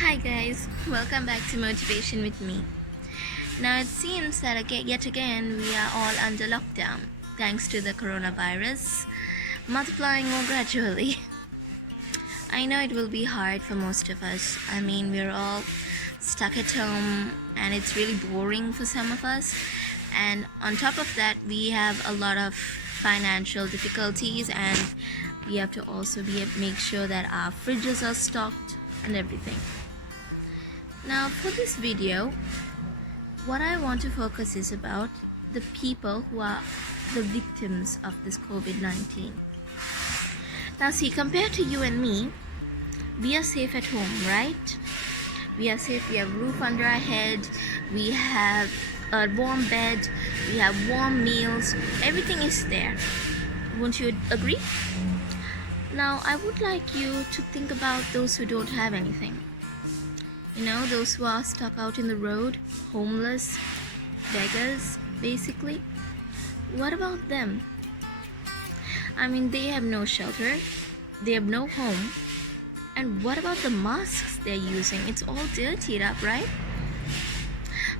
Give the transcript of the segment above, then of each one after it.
Hi guys, welcome back to Motivation with me. Now it seems that yet again we are all under lockdown thanks to the coronavirus multiplying more gradually. I know it will be hard for most of us. We're all stuck at home and it's really boring for some of us. And on top of that, we have a lot of financial difficulties and we have to also make sure that our fridges are stocked and everything. Now for this video, what I want to focus is about the people who are the victims of this COVID-19. Now see, compared to you and me, we are safe at home, right? We are safe, we have roof under our head, we have a warm bed, we have warm meals, everything is there. Won't you agree? Now I would like you to think about those who don't have anything. Those who are stuck out in the road, homeless, beggars, basically. What about them? They have no shelter, they have no home. And what about the masks they're using? It's all dirtied up, right?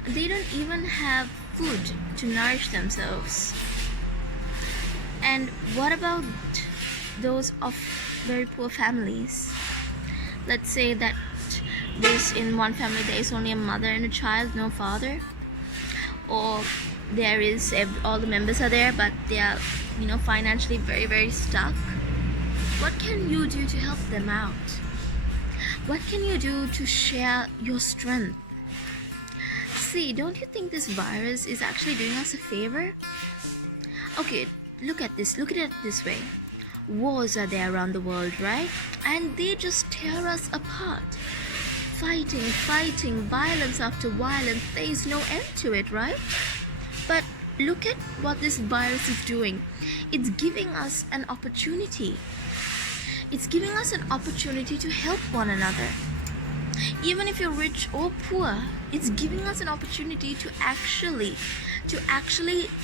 They don't even have food to nourish themselves. And what about those of very poor families? Let's say that in one family there is only a mother and a child, no father, or there is all the members are there but they are financially very, very stuck. What can you do to help them out? What can you do to share your strength? See, don't you think this virus is actually doing us a favor? Okay, look at it this way. Wars are there around the world, right? And they just tear us apart. Fighting, violence after violence. There is no end to it, right? But look at what this virus is doing. It's giving us an opportunity. It's giving us an opportunity to help one another. Even if you're rich or poor, it's giving us an opportunity to actually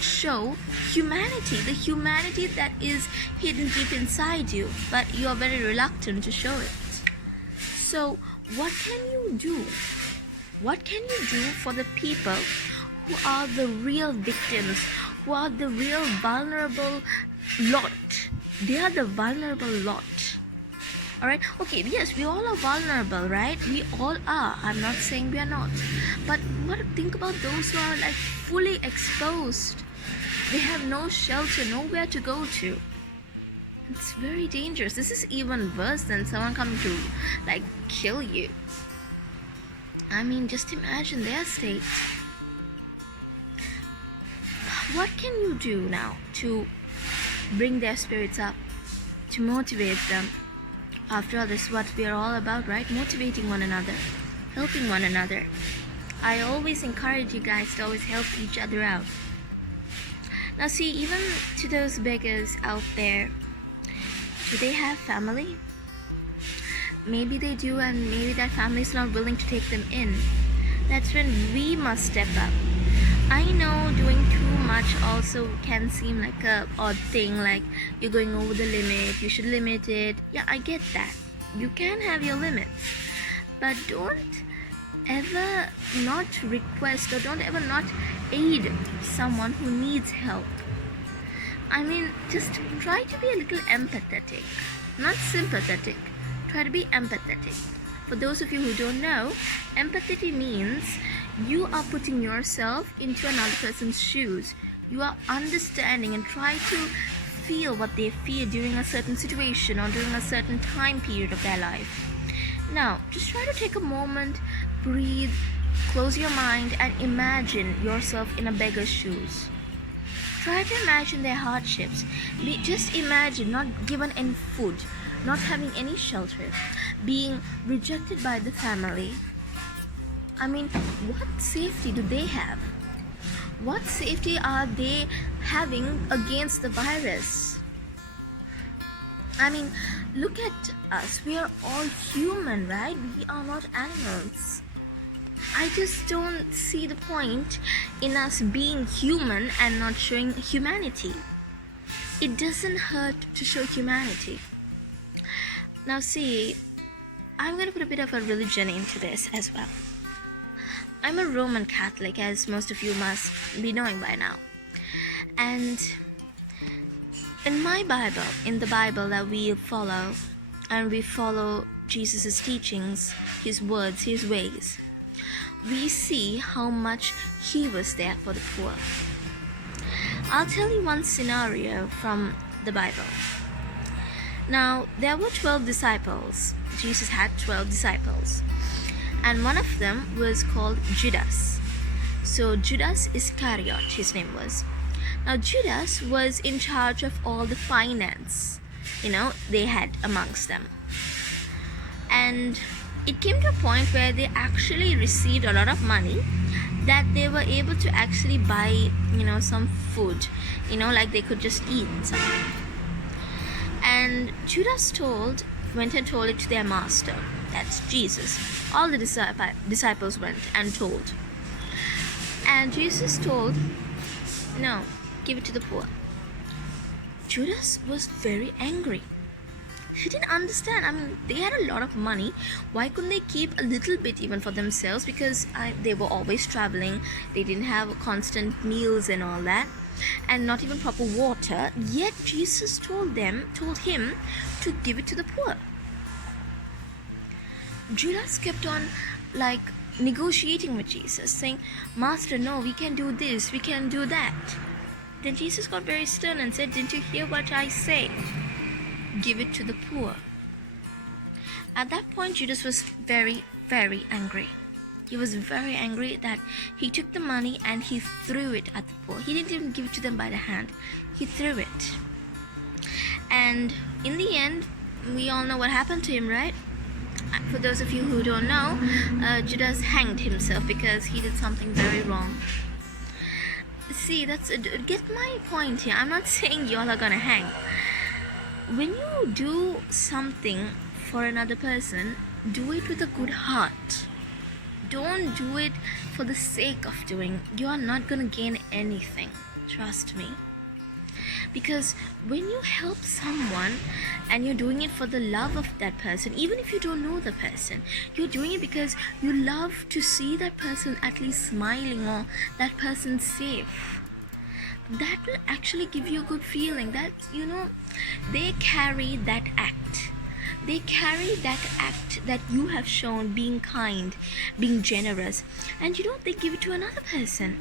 show humanity, the humanity that is hidden deep inside you, but you are very reluctant to show it. So what can you do? What can you do for the people who are the real victims, who are the real vulnerable lot? They are the vulnerable lot. Alright? Okay, yes, we all are vulnerable, right? We all are. I'm not saying we are not. But think about those who are fully exposed. They have no shelter, nowhere to go to. It's very dangerous. This is even worse than someone coming to kill you. Just imagine their state. What can you do now to bring their spirits up, to motivate them? After all, this is what we are all about, right? Motivating one another, helping one another. I always encourage you guys to always help each other out. Now see, even to those beggars out there, do they have family? Maybe they do, and maybe that family is not willing to take them in. That's when we must step up. I know doing too much also can seem like a odd thing, like you're going over the limit, you should limit it. Yeah, I get that. You can have your limits. But don't ever not request or don't ever not aid someone who needs help. Just try to be a little empathetic, not sympathetic. Try to be empathetic. For those of you who don't know, empathy means you are putting yourself into another person's shoes. You are understanding and trying to feel what they feel during a certain situation or during a certain time period of their life. Now, just try to take a moment, breathe, close your mind and imagine yourself in a beggar's shoes. Try to imagine their hardships. Just imagine not given any food, not having any shelter, being rejected by the family. What safety do they have? What safety are they having against the virus? Look at us. We are all human, right? We are not animals. I just don't see the point in us being human and not showing humanity. It doesn't hurt to show humanity. Now see, I'm going to put a bit of a religion into this as well. I'm a Roman Catholic, as most of you must be knowing by now. And in my Bible, in the Bible that we follow, and we follow Jesus' teachings, his words, his ways, we see how much he was there for the poor. I'll tell you one scenario from the Bible. Now, there were 12 disciples. Jesus had 12 disciples. And one of them was called Judas. So Judas Iscariot, his name was. Now, Judas was in charge of all the finance, they had amongst them. And it came to a point where they actually received a lot of money that they were able to actually buy, some food, like they could just eat something. And Judas went and told it to their master, that's Jesus. All the disciples went and told. And Jesus told, no, give it to the poor. Judas was very angry. He didn't understand. They had a lot of money. Why couldn't they keep a little bit even for themselves? Because they were always traveling. They didn't have constant meals and all that. And not even proper water. Yet Jesus told him to give it to the poor. Judas kept on negotiating with Jesus, saying, Master, no, we can do this, we can do that. Then Jesus got very stern and said, didn't you hear what I say? Give it to the poor. At that point, Judas was very, very angry. He was very angry that he took the money and he threw it at the poor. He didn't even give it to them by the hand. He threw it. And in the end, we all know what happened to him, right? For those of you who don't know, Judas hanged himself because he did something very wrong. See, get my point here. I'm not saying y'all are gonna hang. When you do something for another person, do it with a good heart. Don't do it for the sake of doing. You are not gonna gain anything. Trust me. Because when you help someone and you're doing it for the love of that person, even if you don't know the person, you're doing it because you love to see that person at least smiling or that person safe. That will actually give you a good feeling that, they carry that act. They carry that act that you have shown, being kind, being generous. And they give it to another person.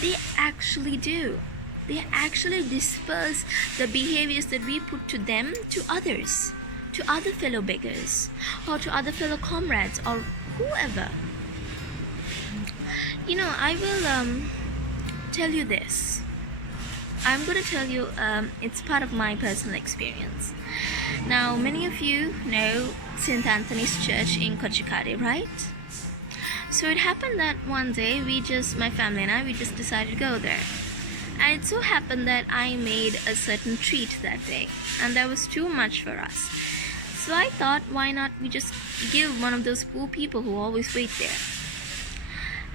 They actually do. They actually disperse the behaviors that we put to them to others, to other fellow beggars, or to other fellow comrades, or whoever. I will tell you this. I'm going to tell you, it's part of my personal experience. Now, many of you know St. Anthony's Church in Kochikade, right? So it happened that one day, my family and I, we just decided to go there. And it so happened that I made a certain treat that day, and that was too much for us. So I thought, why not we just give one of those poor people who always wait there.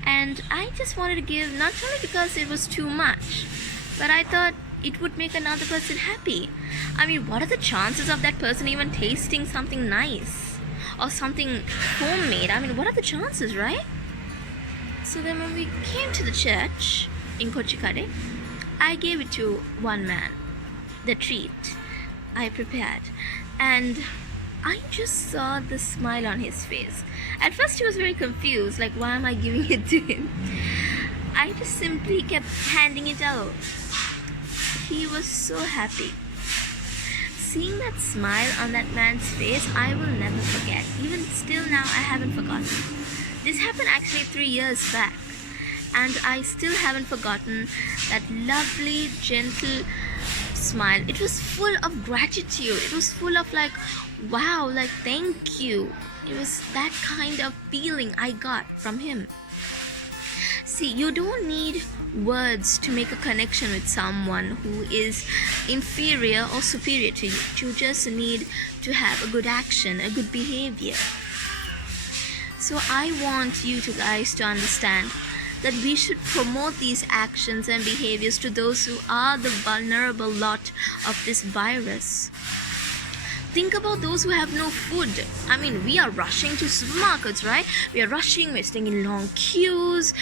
And I just wanted to give, not only because it was too much, but I thought it would make another person happy. What are the chances of that person even tasting something nice or something homemade? What are the chances, right? So then when we came to the church in Kochikade, I gave it to one man, the treat I prepared, and I just saw the smile on his face. At first he was very confused, why am I giving it to him? I just simply kept handing it out. He was so happy. Seeing that smile on that man's face, I will never forget. Even still now, I haven't forgotten. This happened actually 3 years back. And I still haven't forgotten that lovely, gentle smile. It was full of gratitude. It was full of wow, thank you. It was that kind of feeling I got from him. See, you don't need words to make a connection with someone who is inferior or superior to you. You just need to have a good action, a good behavior. So I want you guys to understand that we should promote these actions and behaviors to those who are the vulnerable lot of this virus. Think about those who have no food. I mean, we are rushing to supermarkets, right? We are rushing, we're staying in long queues,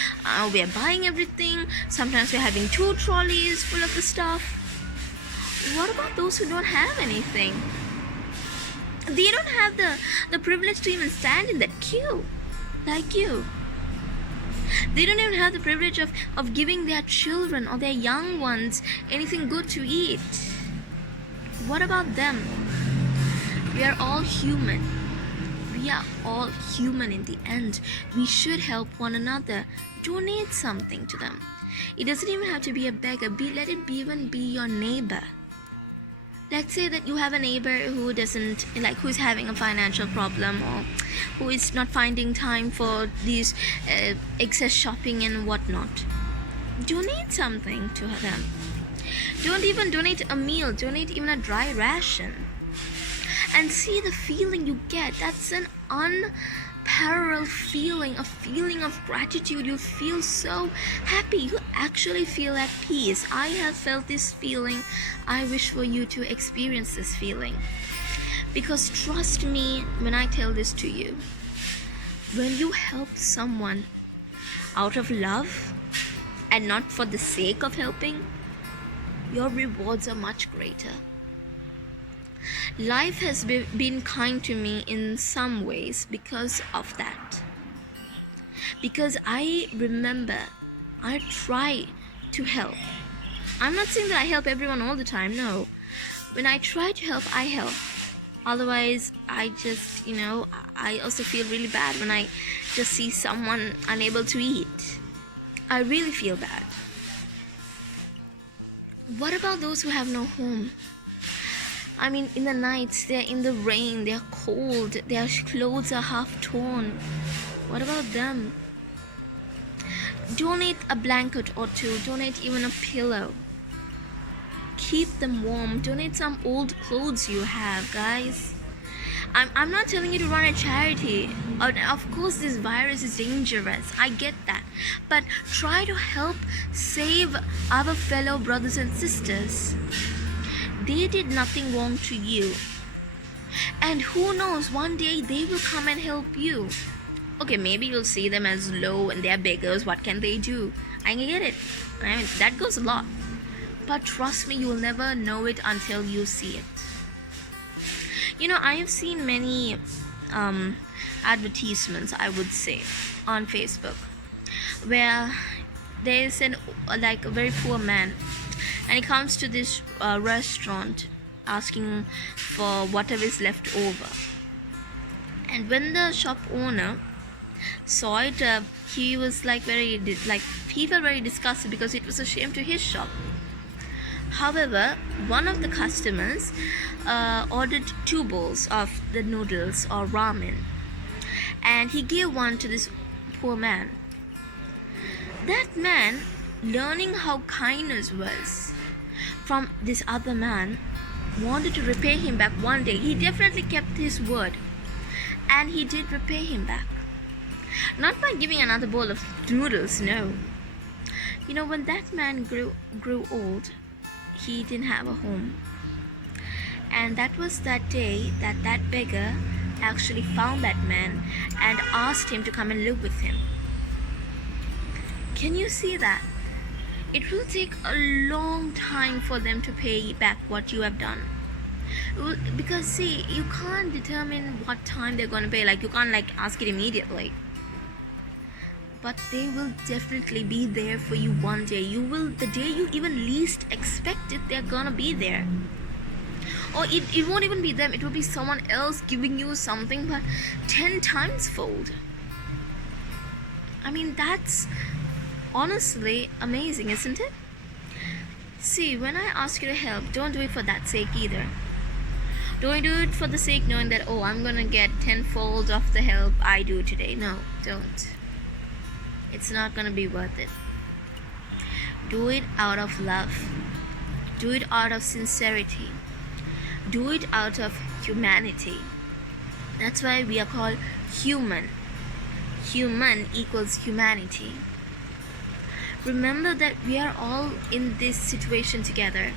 we are buying everything. Sometimes we're having 2 trolleys full of the stuff. What about those who don't have anything? They don't have the privilege to even stand in that queue like you. They don't even have the privilege of giving their children or their young ones anything good to eat. What about them? We are all human. We are all human in the end. We should help one another. Donate something to them. It doesn't even have to be a beggar. Let it even be your neighbor. Let's say that you have a neighbor who's having a financial problem, or who is not finding time for these excess shopping and whatnot. Donate something to them. Don't even donate a meal. Donate even a dry ration. And see the feeling you get. That's an unparalleled feeling, a feeling of gratitude. You feel so happy. You actually feel at peace. I have felt this feeling. I wish for you to experience this feeling. Because trust me when I tell this to you, when you help someone out of love and not for the sake of helping, your rewards are much greater. Life has been kind to me in some ways because of that. Because I remember I try to help. I'm not saying that I help everyone all the time, no. When I try to help, I help. Otherwise, I just, I also feel really bad when I just see someone unable to eat. I really feel bad. What about those who have no home? I mean, in the nights, they're in the rain, they're cold, their clothes are half torn. What about them? Donate a blanket or two, donate even a pillow. Keep them warm. Donate some old clothes you have, guys. I'm not telling you to run a charity. Of course, this virus is dangerous. I get that. But try to help save our fellow brothers and sisters. They did nothing wrong to you. And who knows, one day they will come and help you. Okay, maybe you'll see them as low and they're beggars. What can they do? I get it. I mean, that goes a lot. But trust me, you will never know it until you see it. I have seen many advertisements, I would say, on Facebook, where there is a very poor man, and he comes to this restaurant asking for whatever is left over. And when the shop owner saw it, he was he felt very disgusted because it was a shame to his shop. However, one of the customers ordered 2 bowls of the noodles or ramen, and he gave one to this poor man. That man, learning how kindness was from this other man, wanted to repay him back one day. He definitely kept his word, and he did repay him back. Not by giving another bowl of noodles, no. When that man grew old, he didn't have a home. And that was that day that beggar actually found that man and asked him to come and live with him. Can you see that? It will take a long time for them to pay back what you have done. Because see, you can't determine what time they're going to pay. You can't ask it immediately. But they will definitely be there for you one day. The day you even least expect it, they're gonna be there. Or it won't even be them, it will be someone else giving you something, but 10 times fold. I mean, that's honestly amazing, isn't it? See, when I ask you to help, don't do it for that sake either. Don't do it for the sake knowing that, I'm gonna get 10-fold of the help I do today. No, don't. It's not gonna be worth it. Do it out of love. Do it out of sincerity. Do it out of humanity. That's why we are called human. Human equals humanity. Remember that we are all in this situation together.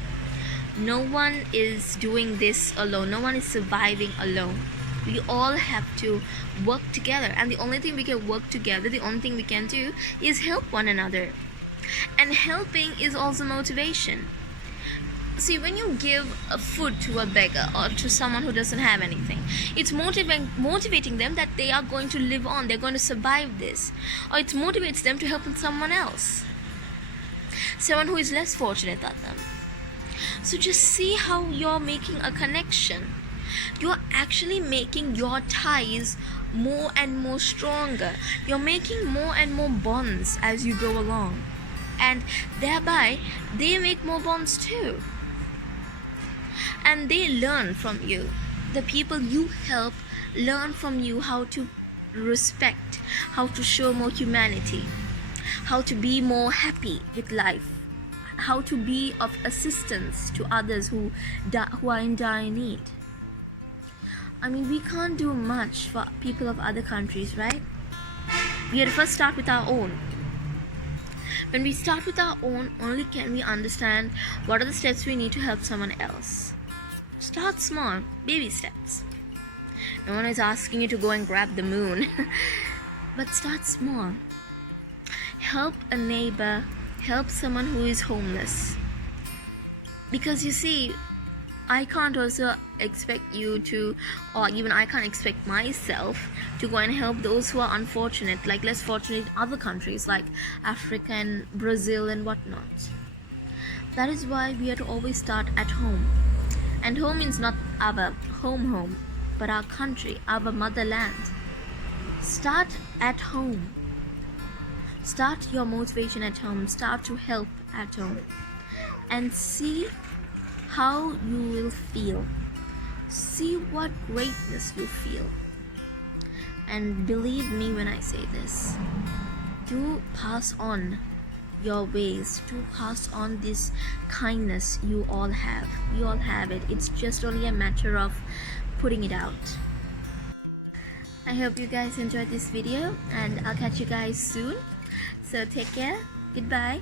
No one is doing this alone. No one is surviving alone. We all have to work together, and the only thing we can work together, the only thing we can do is help one another. And helping is also motivation. See, when you give a food to a beggar or to someone who doesn't have anything, it's motivating them that they are going to live on, they're going to survive this. Or it motivates them to help someone else, someone who is less fortunate than them. So just see how you're making a connection. You're actually making your ties more and more stronger. You're making more and more bonds as you go along. And thereby, they make more bonds too. And they learn from you. The people you help learn from you how to respect, how to show more humanity, how to be more happy with life, how to be of assistance to others who are in dire need. I mean, we can't do much for people of other countries, right? We have to first start with our own. When we start with our own, only can we understand what are the steps we need to help someone else. Start small, baby steps. No one is asking you to go and grab the moon. But start small. Help a neighbor, help someone who is homeless. Because you see, I can't also expect you to, or even I can't expect myself to go and help those who are unfortunate, like less fortunate in other countries like Africa and Brazil and whatnot. That is why we have to always start at home. And home means not our home, but our country, our motherland. Start at home. Start your motivation at home. Start to help at home. And see how you will feel. See what greatness you feel. And believe me when I say this, do pass on your ways, to pass on this kindness you all have. You all have it. It's just only a matter of putting it out. I hope you guys enjoyed this video, and I'll catch you guys soon. So take care. Goodbye.